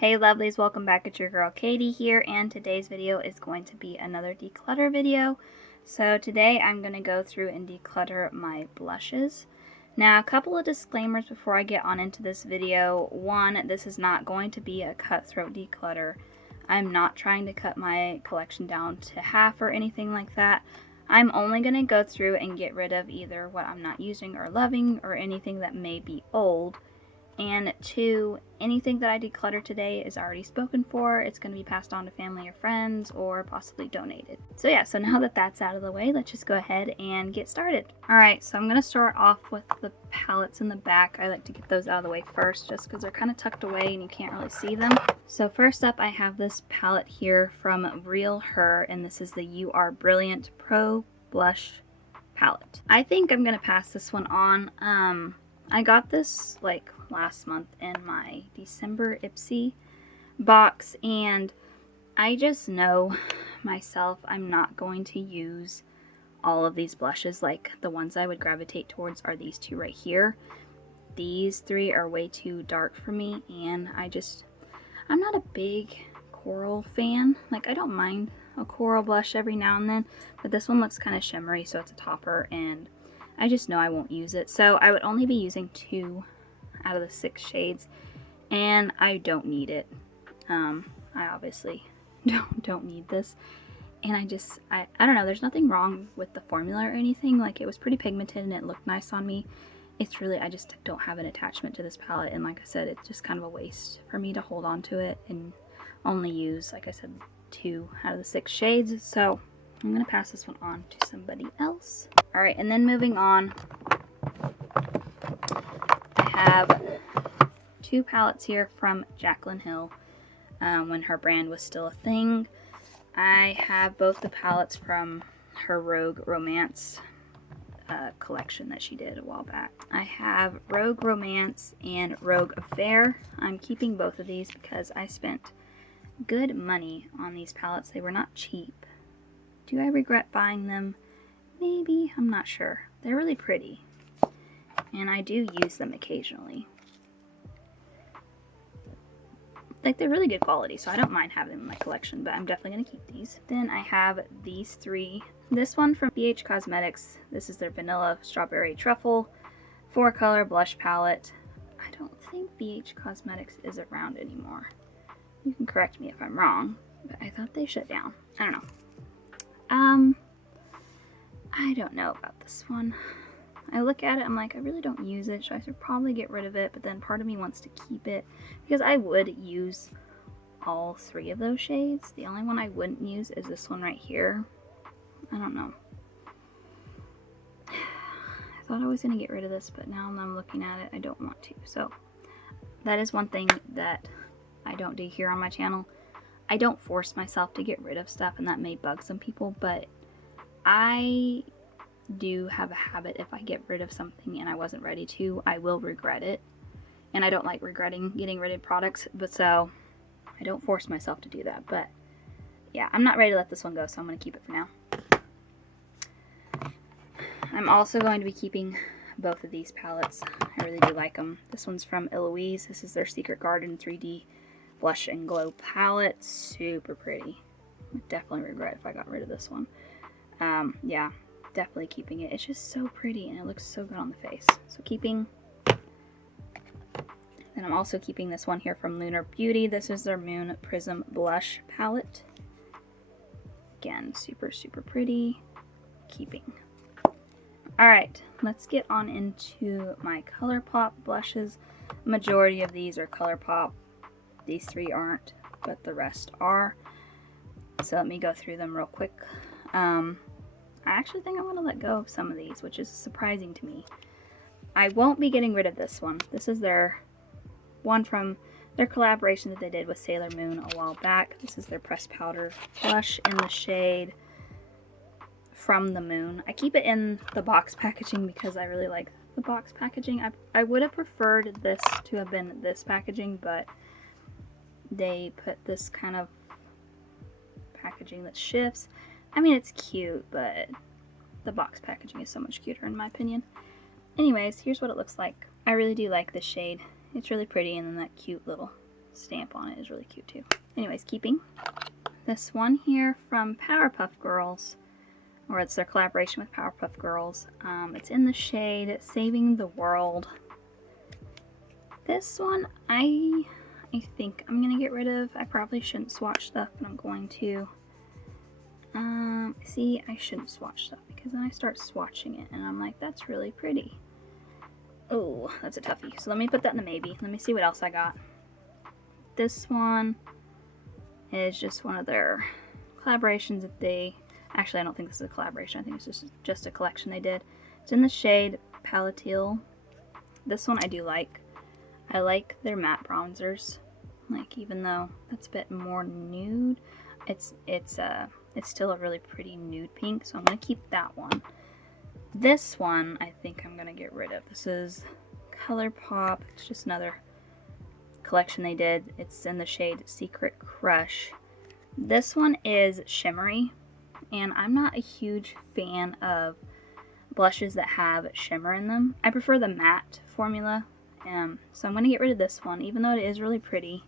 Hey lovelies, welcome back. It's your girl Katie here, and today's video is going to be another declutter video. So today I'm going to go through and declutter my blushes. Now, a couple of disclaimers before I get on into this video. One, this is not going to be a cutthroat declutter. I'm not trying to cut my collection down to half or anything like that. I'm only going to go through and get rid of either what I'm not using or loving or anything that may be old. And two, anything that I declutter today is already spoken for. It's going to be passed on to family or friends or possibly donated. So yeah, so now that that's out of the way, let's just go ahead and get started. Alright, so I'm going to start off with the palettes in the back. I like to get those out of the way first just because they're kind of tucked away and you can't really see them. So first up, I have this palette here from Real Her, and this is the You Are Brilliant Pro Blush palette. I think I'm going to pass this one on. I got this like last month in my December Ipsy box, and I just know myself I'm not going to use all of these blushes. Like, the ones I would gravitate towards are these two right here. These three are way too dark for me, and I'm not a big coral fan. Like, I don't mind a coral blush every now and then, but this one looks kind of shimmery, so it's a topper, and I just know I won't use it. So I would only be using 2 out of the 6 shades, and I don't need it. I obviously don't need this, and I don't know, there's nothing wrong with the formula or anything. Like, it was pretty pigmented and it looked nice on me. It's really, I just don't have an attachment to this palette, and like I said, it's just kind of a waste for me to hold on to it and only use, like I said, 2 out of the 6 shades. So I'm gonna pass this one on to somebody else. All right, and then moving on, I have 2 palettes here from Jaclyn Hill, when her brand was still a thing. I have both the palettes from her Rogue Romance collection that she did a while back. I have Rogue Romance and Rogue Affair. I'm keeping both of these because I spent good money on these palettes. They were not cheap. Do I regret buying them? Maybe, I'm not sure. They're really pretty, and I do use them occasionally. Like, they're really good quality, so I don't mind having them in my collection, but I'm definitely going to keep these. Then I have these 3. This one from BH Cosmetics. This is their Vanilla Strawberry Truffle 4-color blush palette. I don't think BH Cosmetics is around anymore. You can correct me if I'm wrong, but I thought they shut down. I don't know. I don't know about this one. I look at it, I'm like, I really don't use it, so I should probably get rid of it, but then part of me wants to keep it because I would use all 3 of those shades. The only one I wouldn't use is this one right here. I don't know. I thought I was going to get rid of this, but now that I'm looking at it, I don't want to. So that is one thing that I don't do here on my channel. I don't force myself to get rid of stuff, and that may bug some people, but I do have a habit. If I get rid of something and I wasn't ready to, I will regret it, and I don't like regretting getting rid of products, but so I don't force myself to do that. But yeah, I'm not ready to let this one go, so I'm going to keep it for now. I'm also going to be keeping both of these palettes. I really do like them. This one's from Eloise. This is their Secret Garden 3D Blush and Glow palette. Super pretty. I would definitely regret if I got rid of this one. Yeah, definitely keeping it. It's just so pretty and it looks so good on the face. So keeping. Then I'm also keeping this one here from Lunar Beauty. This is their Moon Prism Blush palette. Again, super, super pretty. Keeping. Alright, let's get on into my ColourPop blushes. Majority of these are ColourPop. These 3 aren't, but the rest are. So let me go through them real quick. I actually think I'm going to let go of some of these, which is surprising to me. I won't be getting rid of this one. This is their one from their collaboration that they did with Sailor Moon a while back. This is their pressed powder blush in the shade From the Moon. I keep it in the box packaging because I really like the box packaging. I would have preferred this to have been this packaging, but they put this kind of packaging that shifts. I mean, it's cute, but the box packaging is so much cuter in my opinion. Anyways, here's what it looks like. I really do like this shade. It's really pretty, and then that cute little stamp on it is really cute too. Anyways, keeping this one here from Powerpuff Girls, or it's their collaboration with Powerpuff Girls. It's in the shade Saving the World. This one I think I'm gonna get rid of. I probably shouldn't swatch stuff, but I'm going to. See, I shouldn't swatch stuff because then I start swatching it and I'm like, that's really pretty. Oh, that's a toughie. So let me put that in the maybe. Let me see what else I got. This one is just one of their collaborations that they, actually I don't think this is a collaboration, I think it's just a collection they did. It's in the shade Palatine. This one I do like. I like their matte bronzers. Like, even though that's a bit more nude, it's still a really pretty nude pink, so I'm gonna keep that one. This one I think I'm gonna get rid of. This is ColourPop. It's just another collection they did. It's in the shade Secret Crush. This one is shimmery, and I'm not a huge fan of blushes that have shimmer in them. I prefer the matte formula, so I'm gonna get rid of this one, even though it is really pretty.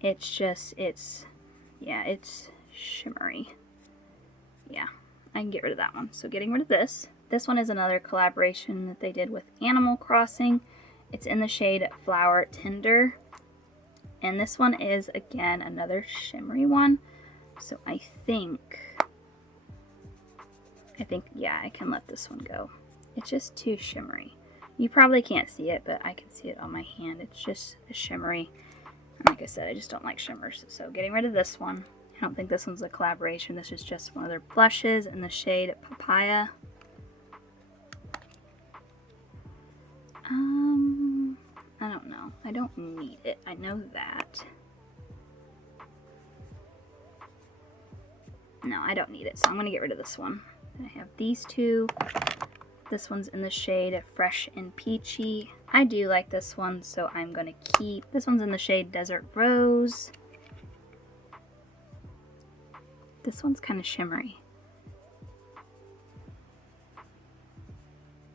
It's just, it's shimmery. Yeah, I can get rid of that one. So getting rid of this. This one is another collaboration that they did with Animal Crossing. It's in the shade Flower Tender. And this one is, again, another shimmery one. So I think, yeah, I can let this one go. It's just too shimmery. You probably can't see it, but I can see it on my hand. It's just a shimmery. And like I said, I just don't like shimmers. So getting rid of this one. I don't think this one's a collaboration. This is just one of their blushes in the shade Papaya. I don't know. I don't need it. I know that. No, I don't need it. So I'm going to get rid of this one. And I have these two. This one's in the shade Fresh and Peachy. I do like this one, so I'm going to keep. This one's in the shade Desert Rose. This one's kind of shimmery.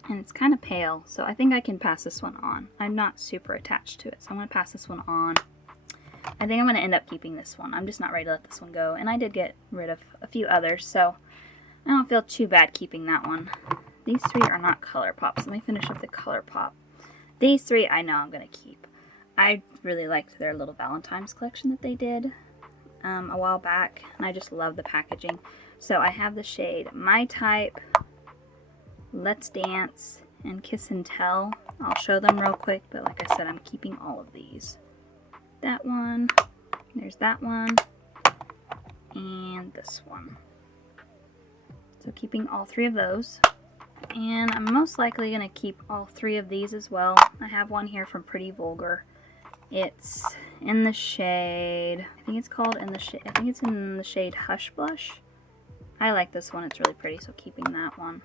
And it's kind of pale, so I think I can pass this one on. I'm not super attached to it, so I'm going to pass this one on. I think I'm going to end up keeping this one. I'm just not ready to let this one go. And I did get rid of a few others, so I don't feel too bad keeping that one. These three are not ColourPop, so let me finish up the ColourPop. These three I know I'm going to keep. I really liked their little Valentine's collection that they did a while back, and I just love the packaging. So I have the shade My Type, Let's Dance, and Kiss and Tell. I'll show them real quick, but like I said, I'm keeping all of these. That one, there's that one, and this one. So keeping all three of those. And I'm most likely going to keep all three of these as well. I have one here from Pretty Vulgar. It's in the shade, I think it's in the shade Hush Blush. I like this one, it's really pretty, so keeping that one.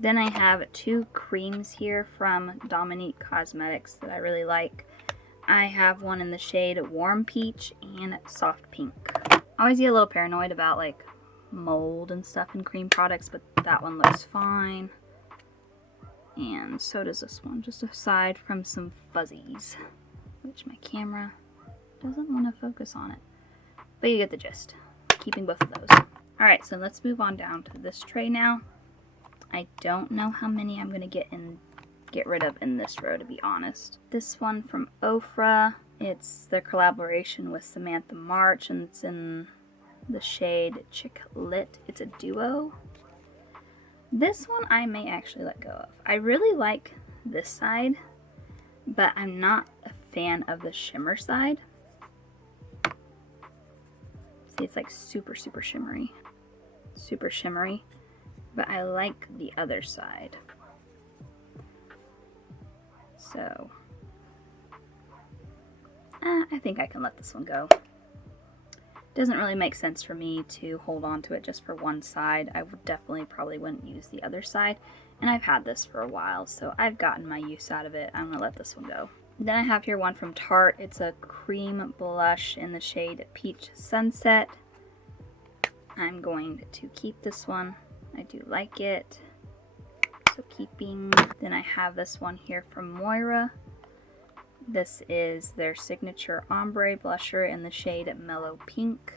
Then I have two creams here from Dominique Cosmetics that I really like. I have one in the shade Warm Peach and Soft Pink. I always get a little paranoid about like mold and stuff in cream products, but that one looks fine. And so does this one, just aside from some fuzzies, which my camera doesn't want to focus on it. But you get the gist. Keeping both of those. Alright, so let's move on down to this tray now. I don't know how many I'm going to get rid of in this row, to be honest. This one from Ofra. It's their collaboration with Samantha March, and it's in the shade Chick Lit. It's a duo. This one I may actually let go of. I really like this side, but I'm not a fan of the shimmer side. See, it's like super, super shimmery. Super shimmery. But I like the other side. So, I think I can let this one go. Doesn't really make sense for me to hold on to it just for one side. I would definitely probably wouldn't use the other side. And I've had this for a while, so I've gotten my use out of it. I'm going to let this one go. Then I have here one from Tarte. It's a cream blush in the shade Peach Sunset. I'm going to keep this one. I do like it. So keeping. Then I have this one here from Moira. This is their signature ombre blusher in the shade Mellow Pink.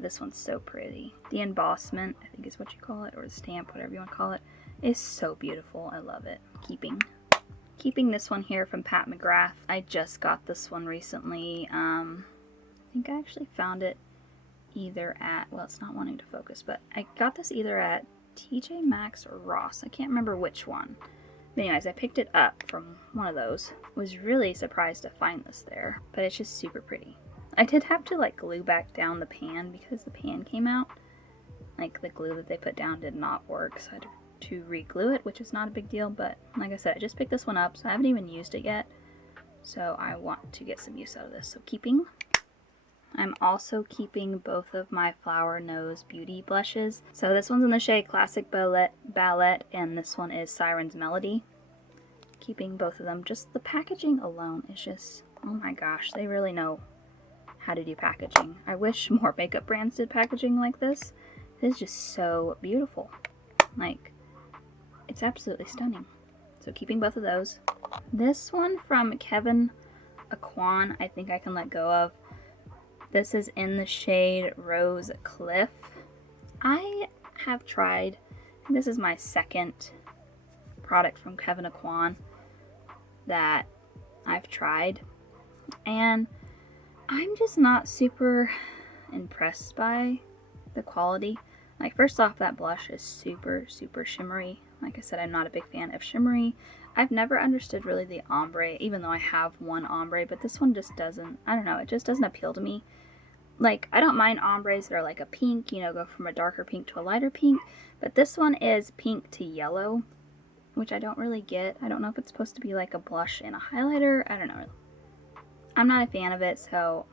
This one's so pretty. The embossment, I think is what you call it, or the stamp, whatever you want to call it, is so beautiful. I love it. Keeping this one here from Pat McGrath. I just got this one recently. I think I actually found it either at, well, it's not wanting to focus, but I got this either at TJ Maxx or Ross. I can't remember which one. But anyways, I picked it up from one of those. Was really surprised to find this there, but it's just super pretty. I did have to like glue back down the pan because the pan came out. Like the glue that they put down did not work, so I had to re-glue it, which is not a big deal, but like I said, I just picked this one up, so I haven't even used it yet. So I want to get some use out of this. So keeping. I'm also keeping both of my Flower Nose Beauty blushes. So this one's in the shade Classic Ballet, and this one is Siren's Melody. Keeping both of them. Just the packaging alone is just, oh my gosh, they really know how to do packaging. I wish more makeup brands did packaging like this. This is just so beautiful. Like, it's absolutely stunning. So keeping both of those. This one from Kevin Aquan, I think I can let go of. This is in the shade Rose Cliff. I have tried, this is my second product from Kevin Aquan that I've tried, and I'm just not super impressed by the quality. Like, first off, that blush is super, super shimmery. Like I said, I'm not a big fan of shimmery. I've never understood really the ombre, even though I have one ombre, but this one just doesn't, I don't know, it just doesn't appeal to me. Like, I don't mind ombres that are like a pink, you know, go from a darker pink to a lighter pink, but this one is pink to yellow, which I don't really get. I don't know if it's supposed to be like a blush and a highlighter. I don't know. I'm not a fan of it, so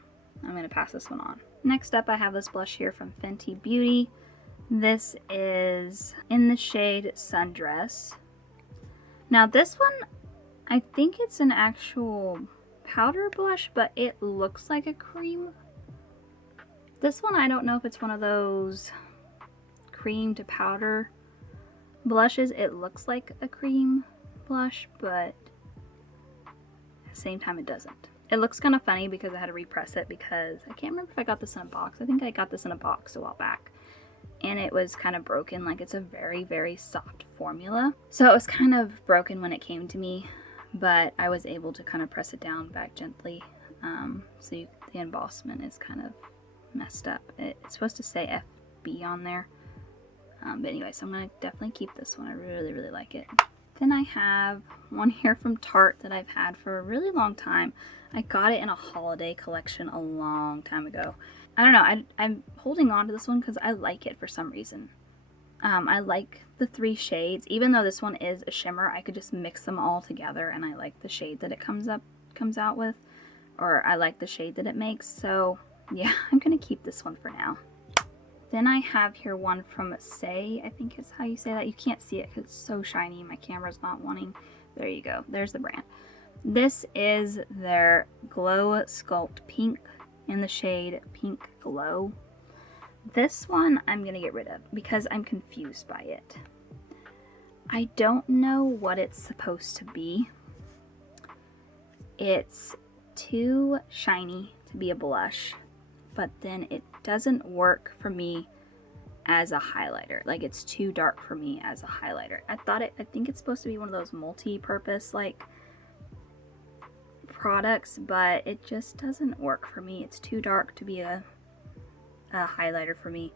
I'm going to pass this one on. Next up, I have this blush here from Fenty Beauty. This is in the shade Sundress. Now this one, I think it's an actual powder blush, but it looks like a cream. This one, I don't know if it's one of those cream to powder blushes. It looks like a cream blush, but at the same time it doesn't. It looks kind of funny because I had to repress it because I can't remember if I got this in a box. I think I got this in a box a while back, and it was kind of broken. Like, it's a very, very soft formula, so it was kind of broken when it came to me, but I was able to kind of press it down back gently. So the embossment is kind of messed up. It's supposed to say FB on there, but anyway, so I'm gonna definitely keep this one. I really, really like it. Then I have one here from Tarte that I've had for a really long time. I got it in a holiday collection a long time ago. I don't know, I'm holding on to this one because I like it for some reason. I like the 3 shades. Even though this one is a shimmer, I could just mix them all together, and I like the shade that it comes out with, or I like the shade that it makes. So yeah, I'm gonna keep this one for now. Then I have here one from Say, I think is how you say that. You can't see it because it's so shiny. My camera's not wanting. There you go. There's the brand. This is their Glow Sculpt Pink in the shade Pink Glow. This one I'm going to get rid of because I'm confused by it. I don't know what it's supposed to be. It's too shiny to be a blush, but then it doesn't work for me as a highlighter. Like, it's too dark for me as a highlighter. I think it's supposed to be one of those multi-purpose like products, but it just doesn't work for me. It's too dark to be a highlighter for me,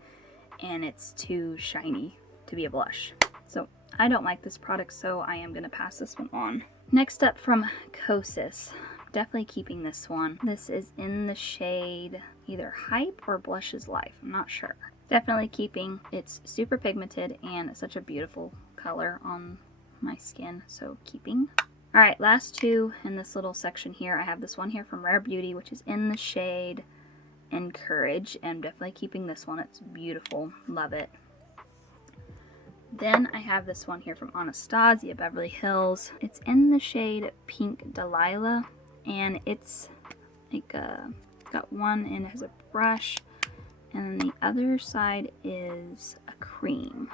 and it's too shiny to be a blush. So I don't like this product, so I am going to pass this one on. Next up from Kosas. Definitely keeping this one. This is in the shade either Hype or Blushes Life. I'm not sure. Definitely keeping. It's super pigmented and such a beautiful color on my skin, so keeping. Alright, last 2 in this little section here. I have this one here from Rare Beauty, which is in the shade Encourage, and I'm definitely keeping this one. It's beautiful. Love it. Then I have this one here from Anastasia Beverly Hills. It's in the shade Pink Delilah, and it's like got one and it has a brush, and then the other side is a cream.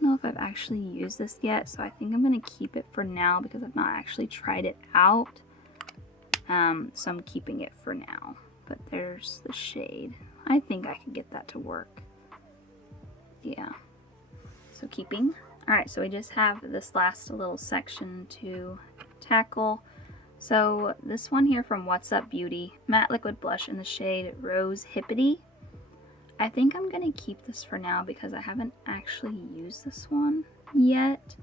don't know if I've actually used this yet, so I think I'm going to keep it for now because I've not actually tried it out. So I'm keeping it for now. But there's the shade. I think I can get that to work. Yeah. So keeping. Alright, so we just have this last little section to tackle. So this one here from What's Up Beauty, matte liquid blush in the shade Rose Hippity. I think I'm going to keep this for now because I haven't actually used this one yet.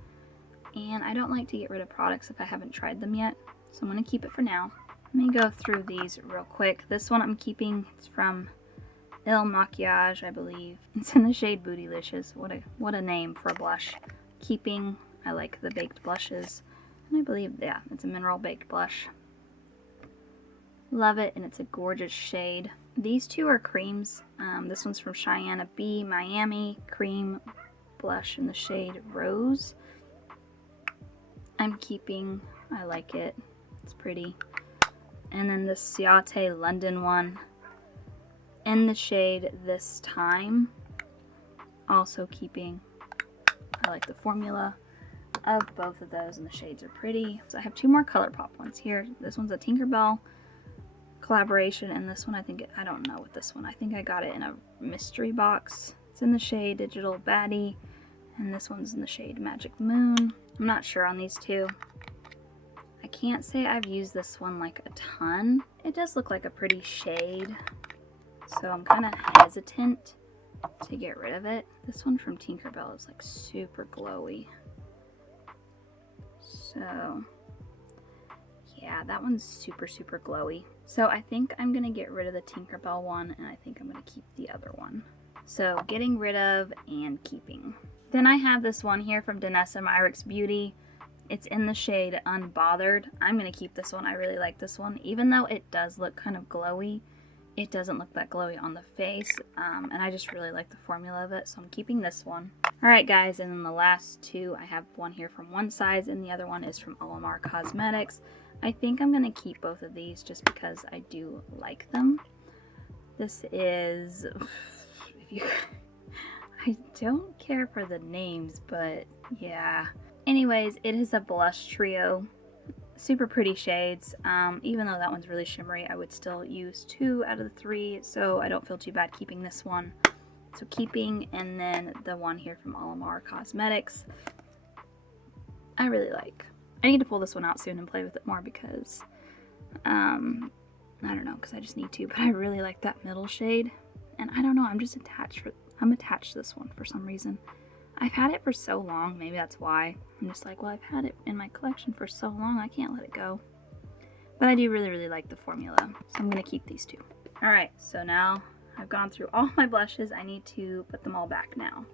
And I don't like to get rid of products if I haven't tried them yet. So I'm going to keep it for now. Let me go through these real quick. This one I'm keeping. It's from Il Maquillage, I believe. It's in the shade Bootylicious. What a name for a blush. Keeping. I like the baked blushes. And I believe, yeah, it's a mineral baked blush. Love it, and it's a gorgeous shade. These two are creams. This one's from Cheyenne B Miami cream blush in the shade Rose. I'm keeping. I like it. It's pretty. And then the Ciate London one in the shade This Time. Also keeping. I like the formula of both of those, and the shades are pretty. So I have two more ColourPop ones here. This one's a Tinkerbell collaboration, and this one I don't know what this one. I think I got it in a mystery box. It's in the shade Digital Baddie, and this one's in the shade Magic Moon. I'm not sure on these two. I can't say I've used this one like a ton. It does look like a pretty shade, so I'm kind of hesitant to get rid of it. This one from Tinkerbell is like super glowy. So yeah, that one's super glowy. So I think I'm going to get rid of the Tinkerbell one, and I think I'm going to keep the other one. So getting rid of and keeping. Then I have this one here from Danessa Myricks Beauty. It's in the shade Unbothered. I'm going to keep this one. I really like this one. Even though it does look kind of glowy, it doesn't look that glowy on the face. And I just really like the formula of it, so I'm keeping this one. Alright guys, and then the last two, I have one here from One Size, and the other one is from Olamar Cosmetics. I think I'm going to keep both of these just because I do like them. This is... I don't care for the names, but yeah. Anyways, it is a blush trio. Super pretty shades. Even though that one's really shimmery, I would still use 2 out of the 3, so I don't feel too bad keeping this one. So keeping, and then the one here from Olamar Cosmetics, I really like. I need to pull this one out soon and play with it more because, I don't know, because I just need to, but I really like that middle shade. And I don't know, I'm attached to this one for some reason. I've had it for so long, maybe that's why. I'm just like, well, I've had it in my collection for so long, I can't let it go. But I do really like the formula, so I'm going to keep these two. Alright, so now I've gone through all my blushes. I need to put them all back now.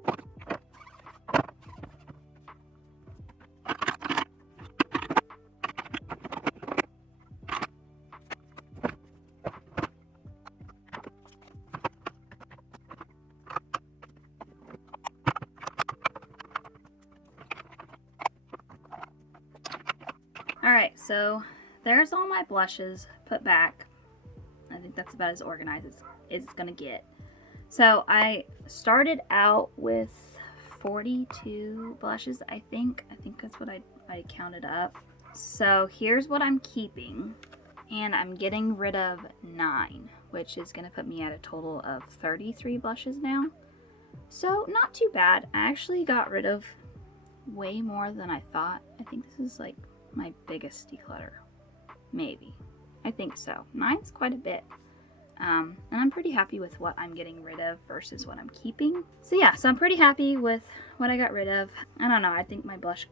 Alright, so there's all my blushes put back. I think that's about as organized as it's gonna get. So I started out with 42 blushes, I think. I think that's what I counted up. So here's what I'm keeping. And I'm getting rid of 9, which is gonna put me at a total of 33 blushes now. So not too bad. I actually got rid of way more than I thought. I think this is like my biggest declutter. Maybe. I think so. 9's quite a bit. And I'm pretty happy with what I'm getting rid of versus what I'm keeping. So yeah, so I'm pretty happy with what I got rid of. I don't know, I think my blush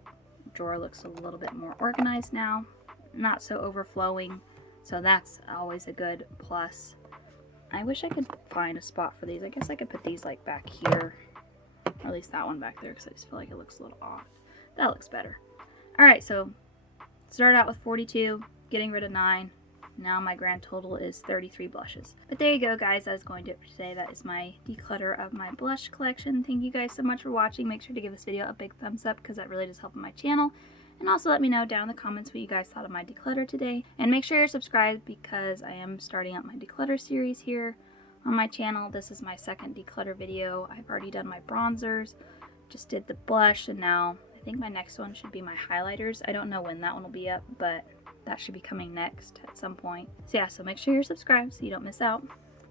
drawer looks a little bit more organized now. Not so overflowing. So that's always a good plus. I wish I could find a spot for these. I guess I could put these like back here. Or at least that one back there, because I just feel like it looks a little off. That looks better. Alright, so started out with 42, getting rid of 9. Now my grand total is 33 blushes. But there you go, guys. I was going to say that is my declutter of my blush collection. Thank you guys so much for watching. Make sure to give this video a big thumbs up because that really does help my channel. And also let me know down in the comments what you guys thought of my declutter today. And make sure you're subscribed because I am starting out my declutter series here on my channel. This is my second declutter video. I've already done my bronzers. just did the blush, and now I think my next one should be my highlighters. I don't know when that one will be up, but that should be coming next at some point. So yeah, so make sure you're subscribed so you don't miss out.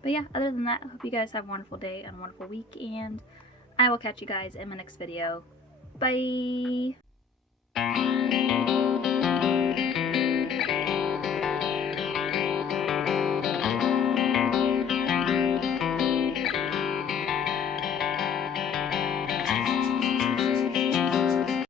But yeah, other than that, I hope you guys have a wonderful day and a wonderful week, and I will catch you guys in my next video. Bye!